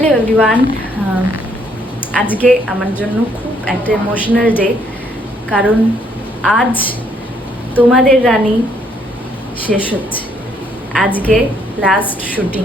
Hello everyone, আজকে আমার জন্য খুব একটা ইমোশনাল ডে, কারণ আজ তোমাদের রানী শেষ হচ্ছে। আজকে লাস্ট শুটিং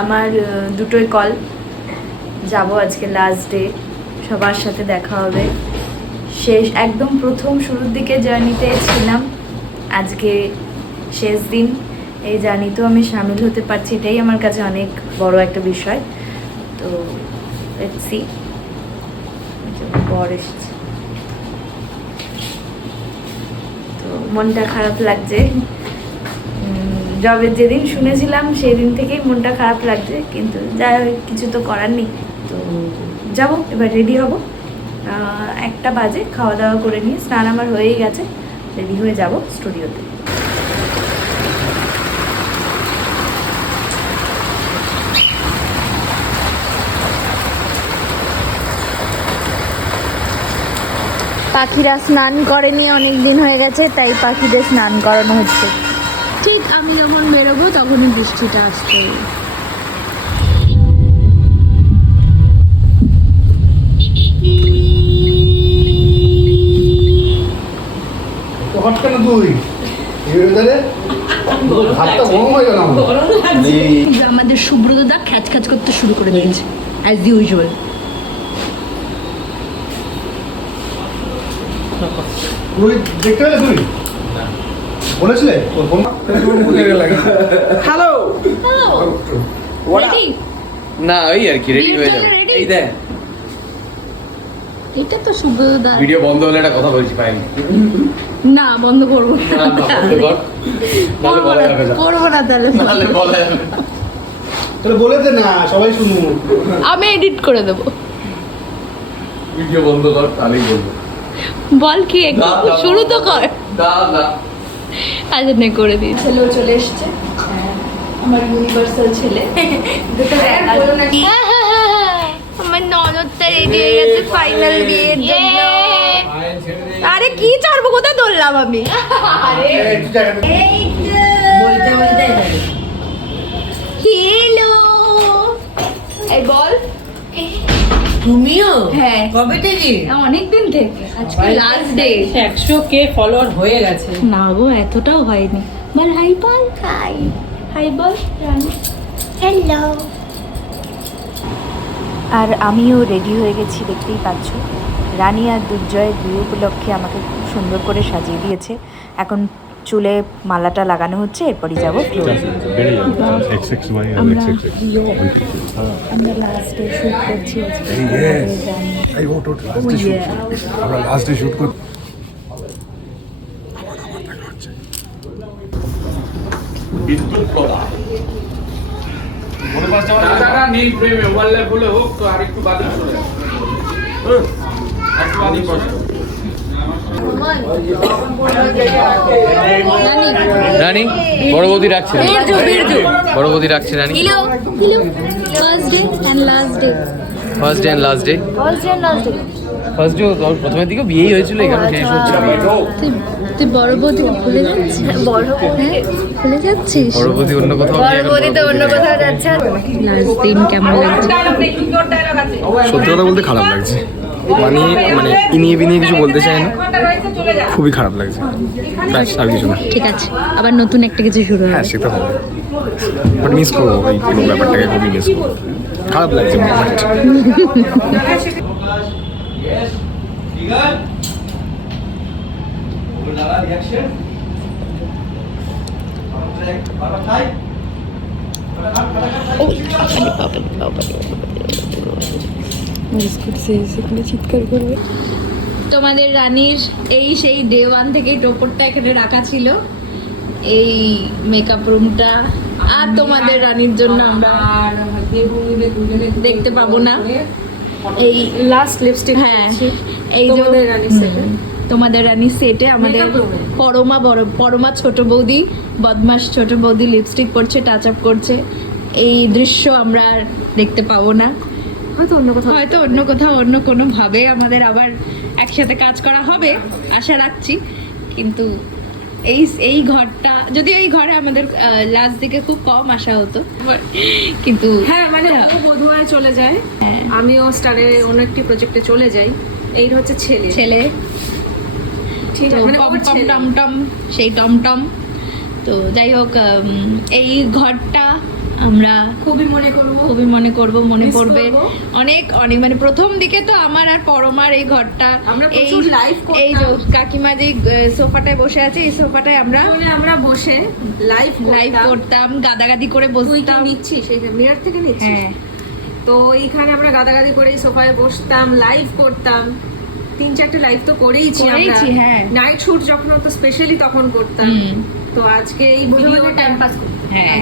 আমার, দুটোই কল যাব। আজকে লাস্ট ডে, সবার সাথে দেখা হবে। শেষ একদম প্রথম শুরুর দিকে জার্নিতে ছিলাম, আজকে শেষ দিন। এই জার্নিতেও আমি সামিল হতে পারছি, এটাই আমার কাছে অনেক বড় একটা বিষয়। তো লেটস সি। বর এসেছে তো মনটা খারাপ লাগছে। জবের যেদিন শুনেছিলাম সেই দিন থেকেই মনটা খারাপ লাগছে, কিন্তু যাই হোক, কিছু তো করার নেই। তো যাব, এবার রেডি হব। 1টা বাজে, খাওয়া দাওয়া করে নিয়ে স্নান আমার হয়েই গেছে, রেডি হয়ে যাব স্টুডিওতে। পাখিরা স্নান করেনি অনেক দিন হয়ে গেছে, তাই পাখিদের স্নান করানো হচ্ছে। ঠিক আমি যখন বেরোবো তখনই বৃষ্টিটা আসছে। আমাদের সুব্রতদা খ্যাচ খ্যাচ করতে শুরু করে দিয়েছে অ্যাজ ইউজুয়াল। হ্যালো না ওই আর কি রেডি হয়ে যাবে। এই দেখ এটা তো সুব্রতদা। ভিডিও বন্ধ হলে একটা কথা বলছি পাইনি। না বন্ধ করবো না, করবো না তাহলে বলে দে না, সবাই শুনুন। আমি এডিট করে দেবো। ভিডিও বন্ধ কর, তাহলেই বলবো। বল কি শুরু তো কর। আজ না করে দিই। ছেলেও চলে এসছে, আমার ইউনিভার্সাল ছেলে। আমার ননদটা রেডি হয়ে গেছে ফাইনাল বিয়ের জন্য। আরে কি চড়বো, কোথায় ধরলাম আমি? হ্যালো, এই বল। তুমিও? হ্যাঁ। কবে থেকে? অনেকদিন থেকে, আজকে লাস্ট ডে। 100K ফলোয়ার হয়ে গেছে। না গো, এতটাও হয়নি। বল হাই বল। হাই হাই বল রানী। হ্যালো। আর আমিও রেডি হয়ে গেছি, দেখতেই পাচ্ছ। রানী আর দুর্জয়ের বিয়ে উপলক্ষে আমাকে খুব সুন্দর করে সাজিয়ে দিয়েছে। এখন চুলে মালাটা লাগানো হচ্ছে, এরপরই যাবো ফ্লোরে। আমরা লাস্টে শুট করছি আজকে। আমরা লাস্টে শুট করছি। নীল ফ্রেমে ওভারল্যাপ হলে হোক, তো আরেকটু বাদে চলে যাবে। একটু বাদে কষ্ট। রানী বড় বৌদি রাখছে, বড় বৌদি রাখছে Rani. First day and last day. First day and last day. First day প্রথমের দিকে বিয়েই হয়েছিল, এখানে শেষ হচ্ছে বিয়ে। তুই বড় বৌদি ভুলে যাচ্ছিস? বড় বৌদি ভুলে যাচ্ছিস? বড় বৌদি অন্য কোথাও, বড় বৌদি তো অন্য কোথাও যাচ্ছে। লাস্ট দিন কেমন লাগছে? সত্যি কথা বলতে খারাপ লাগছে। মানে ইনিয়ে বিনিয়ে কিছু বলতে চাই না, খুবই খারাপ লাগছে। আর কিছু না। ঠিক আছে, আবার নতুন একটা কিছু শুরু হবে। হ্যাঁ, সেটা হবে, বাট মিস করবো এই পুরো ব্যাপারটাকে, খুবই মিস করবো। খারাপ লাগছে মোমেন্ট। চিৎকার করবে। তোমাদের রানীর এই সেই ডে 1 থেকে টোপরটা এখানে রাখা ছিল, এই মেকআপ রুমটা। আর তোমাদের রানীর জন্য আমরা দেখতে পাবো না এই লাস্ট লিপস্টিক। হ্যাঁ, এই তোমাদের রানীর সেটে, তোমাদের রানীর সেটে আমাদের পরমা ছোট বৌদি, বদমাস ছোট বৌদি লিপস্টিক পরছে, টাচ আপ করছে। এই দৃশ্য আমরা আর দেখতে পাবো না। হয়তো অন্য কোথাও অন্য কোনো ভাবে আমাদের আবার একসাথে কাজ করা হবে, আশা রাখছি। কিন্তু এই ঘরটা, যদিও এই ঘরে আমাদের লাস্ট দিকে খুব কম আসা হতো, কিন্তু হ্যাঁ মানে ও বোধহয় চলে যায়, হ্যাঁ। আমিও স্টারে অন্য একটি প্রজেক্টে চলে যাই। এই হচ্ছে ছেলে ছেলে ঠিক আছে, মানে পম ওর পম ছেলে। টম সেই টমটম। তো যাই হোক, এই ঘরটা আমরা খুবই মনে করবো, খুবই মনে Miss পড়বে করবো। অনেক অনেক। মানে প্রথম দিকে তো আমার আর পরমার এই ঘরটা, আমরা এই প্রচুর live করতাম। এই যে কাকিমা যে সোফাটায় বসে আছে, এই সোফাটায় আমরা মানে আমরা বসে লাইভ লাইভ করতাম, গাদাগাদি করে তুই কি বসতাম। নিচ্ছিস এই মিরর থেকে নিচ্ছিস? হ্যাঁ তো এইখানে আমরা গাদাগাদি করে এই সোফায় বসতাম, লাইভ করতাম। 3-4টে লাইভ তো করেইছি আমরা। করেইছি, হ্যাঁ। নাইট শুট যখন হতো স্পেশালি তখন করতাম। হুম। তো আজকে এই ভিডিও টাইম পাস হ্যাঁ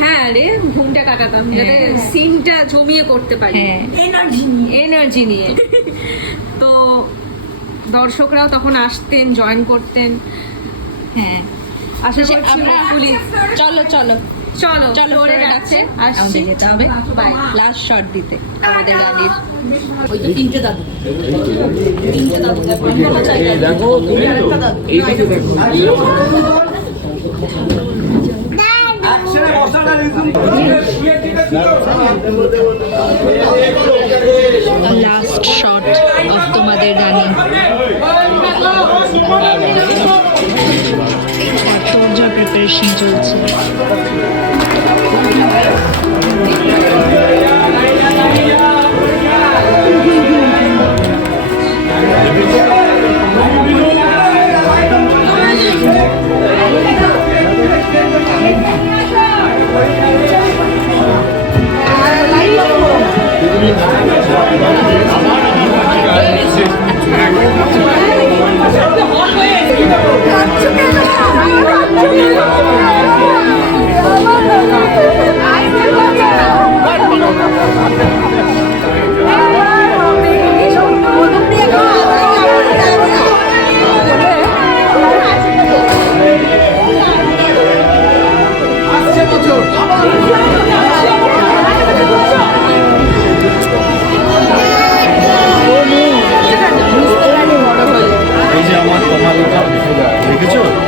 হ্যাঁ রে, ঘুমটা কাটাতাম যাতে সিনটা জমিয়ে করতে পারি হ্যাঁ এনার্জি নিয়ে। তো দর্শকরাও তখন আসতেন, জয়েন করতেন। হ্যাঁ আশা সে করছি আমরা hopefully- চলো চলো চলো চলো ফ্লোরে ফ্লোরে ডাকছে, ডাকছে, আসছি। আমাদের যেতে হবে Bye. লাস্ট শট দিতে আমাদের গাড়ির। ওই তো তিনটে দাদু দেখো তুমি তো এইদিকে দেখো লাস্ট শট অফ তোমাদের রানী। তোর প্রিপারেশন চলছে।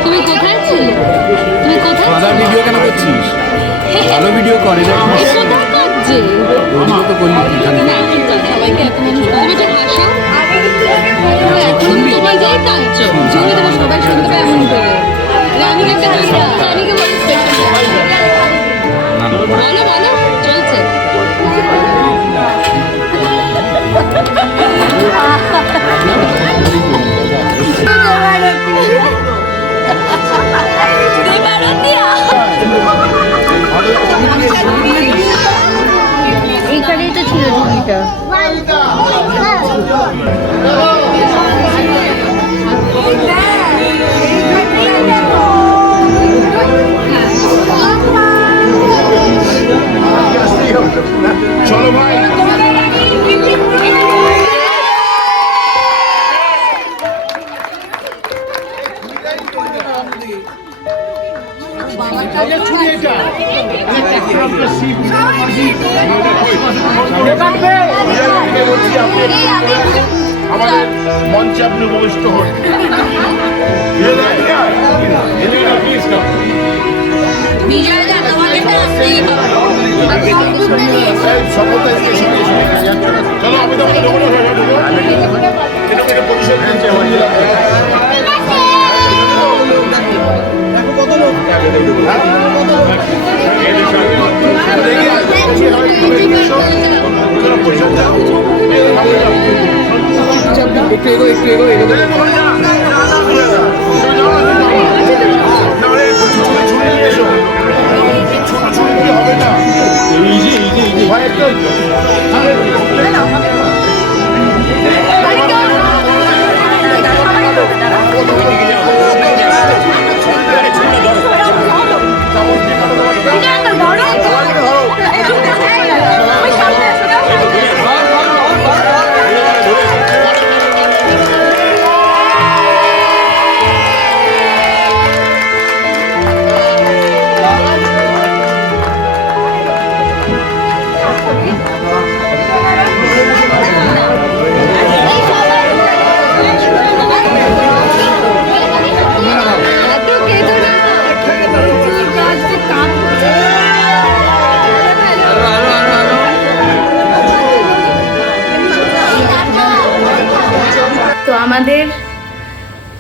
তুমি কোথায় ছিলে? তুমি কোথায় দাদা ভিডিও কেন করছিস? ভালো ভিডিও করে দেখ। কোথায় কাটছে? ভিডিও তো করলি এখানে। না, ঠিক আছে, সবাইকে এত মানুষ তুমি একটু হাসো। এখন তোমার যাই কাটছো, যদি তোমার সবাই শুনতে পায় এমন করে। রানীকে একটা দুইটা, রানীকে বলো স্পেশাল। বলো বলো, চলছে। এইখানেই তো ছিল ঝুড়িটা। চলো ভাই আমাদের মঞ্চে আপনি উপবিষ্ট হন। চলো আমি তো পরিষদ একটু এগো একটু এগো এগো। হবে না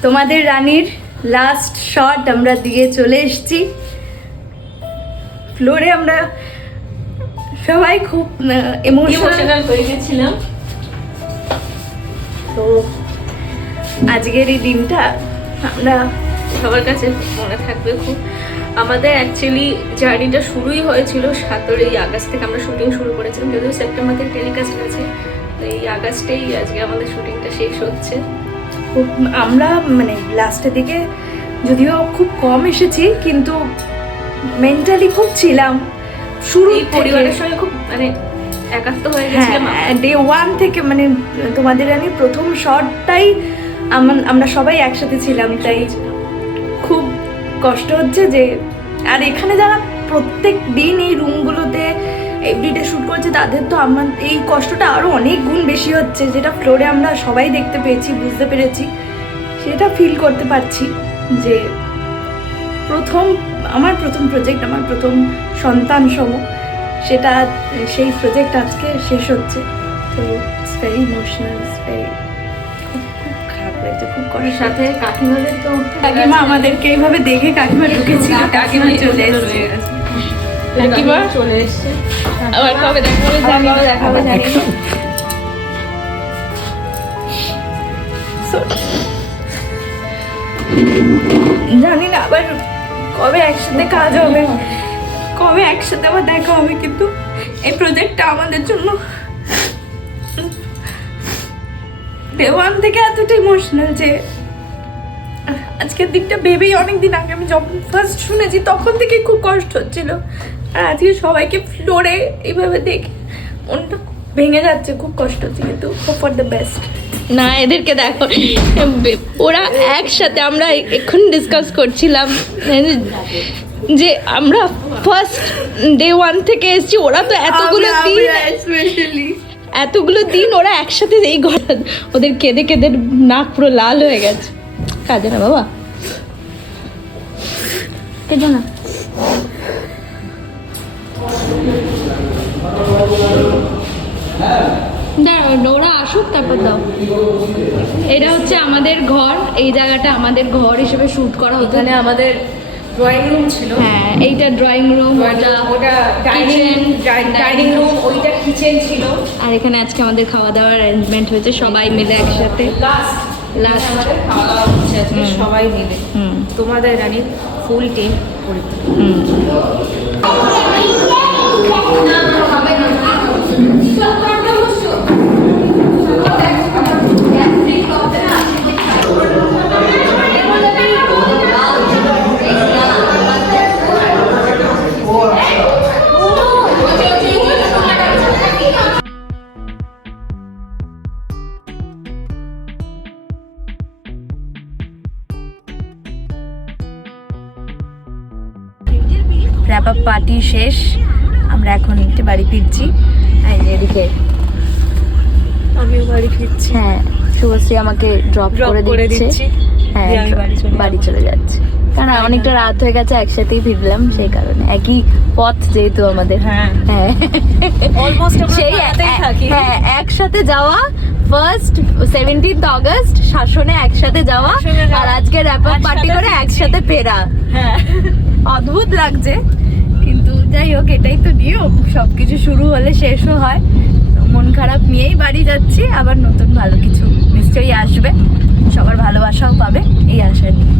তোমাদের রানীর লাস্ট শট আমরা দিয়ে চলে এসেছি ফ্লোরে। আমরা সবাই খুব ইমোশনাল হয়ে গেছিলাম। তো আজকের এই দিনটা আমরা সবার কাছে মনে থাকবে খুব। আমাদের অ্যাকচুয়ালি জার্নিটা শুরুই হয়েছিল 17ই আগস্ট থেকে। আমরা শুটিং শুরু করেছিলাম, যদিও সেপ্টেম্বর থেকে টেলিকাস্ট হয়েছে, তো এই আগস্টেই আজকে আমাদের শুটিংটা শেষ হচ্ছে। খুব আমরা মানে লাস্টের দিকে যদিও খুব কম এসেছি, কিন্তু মেন্টালি খুব ছিলাম শুরু এই পরিবারের সঙ্গে খুব মানে একাত্ম হয়ে হ্যাঁ গেছিলাম। ডে 1 থেকে, মানে তোমাদের রানী প্রথম শটটাই আমরা সবাই একসাথে ছিলাম, তাই খুব কষ্ট হচ্ছে যে। আর এখানে যারা প্রত্যেক দিন এই রুমগুলোতে এভরিডে শ্যুট করছে, তাদের তো আমার এই কষ্টটা আরও অনেক গুণ বেশি হচ্ছে, যেটা ফ্লোরে আমরা সবাই দেখতে পেয়েছি, বুঝতে পেরেছি, সেটা ফিল করতে পারছি যে আমার প্রথম প্রজেক্ট, আমার প্রথম সন্তান সম, সেটা সেই প্রজেক্ট আজকে শেষ হচ্ছে। তো it's very emotional, it's very খুব খারাপ লাগছে, খুব কষ্ট। সাথে কাকিমাদের তো কাকিমা আমাদেরকে এইভাবে দেখে কাকিমা ঢুকেছিল, কাকিমা চলে এসেছে। কাকিমা চলে এসছে। আবার কবে দেখা হবে জানি না, দেখা হবে জানি না। জানি না আবার কবে একসাথে কাজ হবে, কবে একসাথে আবার দেখা হবে, কিন্তু এই প্রজেক্টটা আমাদের জন্য ডে 1 থেকে এতটা ইমোশনাল যে আজকের দিকটা ভেবেই অনেকদিন আগে আমি যখন ফার্স্ট শুনেছি তখন থেকে খুব কষ্ট হচ্ছিল। আর আজকে সবাইকে ফ্লোরে এইভাবে দেখে মনটা ভেঙে যাচ্ছে, খুব কষ্ট হচ্ছে, কিন্তু হোপ ফর দ্য বেস্ট। না, এদেরকে দেখো, ওরা একসাথে, আমরা এখন ডিসকাস করছিলাম যে আমরা ফার্স্ট ডে 1 থেকে এসেছি, ওরা তো এতগুলো দিন ওরা একসাথে এই ঘর, ওদের কেঁদে কেঁদে নাক পুরো লাল হয়ে গেছে। কাঁদে না বাবা, কেঁদো না। দাঁড়াও, ওরা আসুক তারপর দাও। এটা হচ্ছে আমাদের ঘর, এই জায়গাটা আমাদের ঘর হিসেবে শুট করা হতো। ওখানে আমাদের ড্রয়িং রুম ছিল। হ্যাঁ, এইটা ড্রয়িং রুম, ওটা ডাইনিং রুম, ওইটা কিচেন ছিল। আর এখানে আজকে আমাদের খাওয়া দাওয়ার অ্যারেঞ্জমেন্ট হয়েছে সবাই মিলে একসাথে। লাস্ট আমাদের খাওয়া দাওয়া হচ্ছে আজকে সবাই মিলে। হুম তোমাদের রানীর ফুল টিম পরিবার। হুম। র্যাপ আপ পার্টি শেষ, আমরা এখন একটু বাড়ি ফিরছি। এই যে এদিকে আমিও বাড়ি ফিরছি। হ্যাঁ, শুভশ্রী আমাকে ড্রপ করে দিচ্ছে। হ্যাঁ, দিয়ে আমি বাড়ি চলে যাচ্ছে, কারণ অনেকটা রাত হয়ে গেছে, একসাথেই ফিরলাম, সেই কারণে। একই পথ যেহেতু আমাদের। হ্যাঁ, হ্যাঁ, অলমোস্ট সেই থাকি। হ্যাঁ, একসাথে যাওয়া, ফার্স্ট 17 আগস্ট শাসনে একসাথে যাওয়া, আর আজকে র্যাপ আপ পার্টি করে একসাথে ফেরা। হ্যাঁ, অদ্ভুত লাগছে, কিন্তু যাই হোক, এটাই তো নিয়ম, সবকিছু শুরু হলে শেষও হয়। তো মন খারাপ নিয়েই বাড়ি যাচ্ছি, আবার নতুন ভালো কিছু নিশ্চয়ই আসবে, সবার ভালোবাসাও পাবে, এই আশা নিয়ে।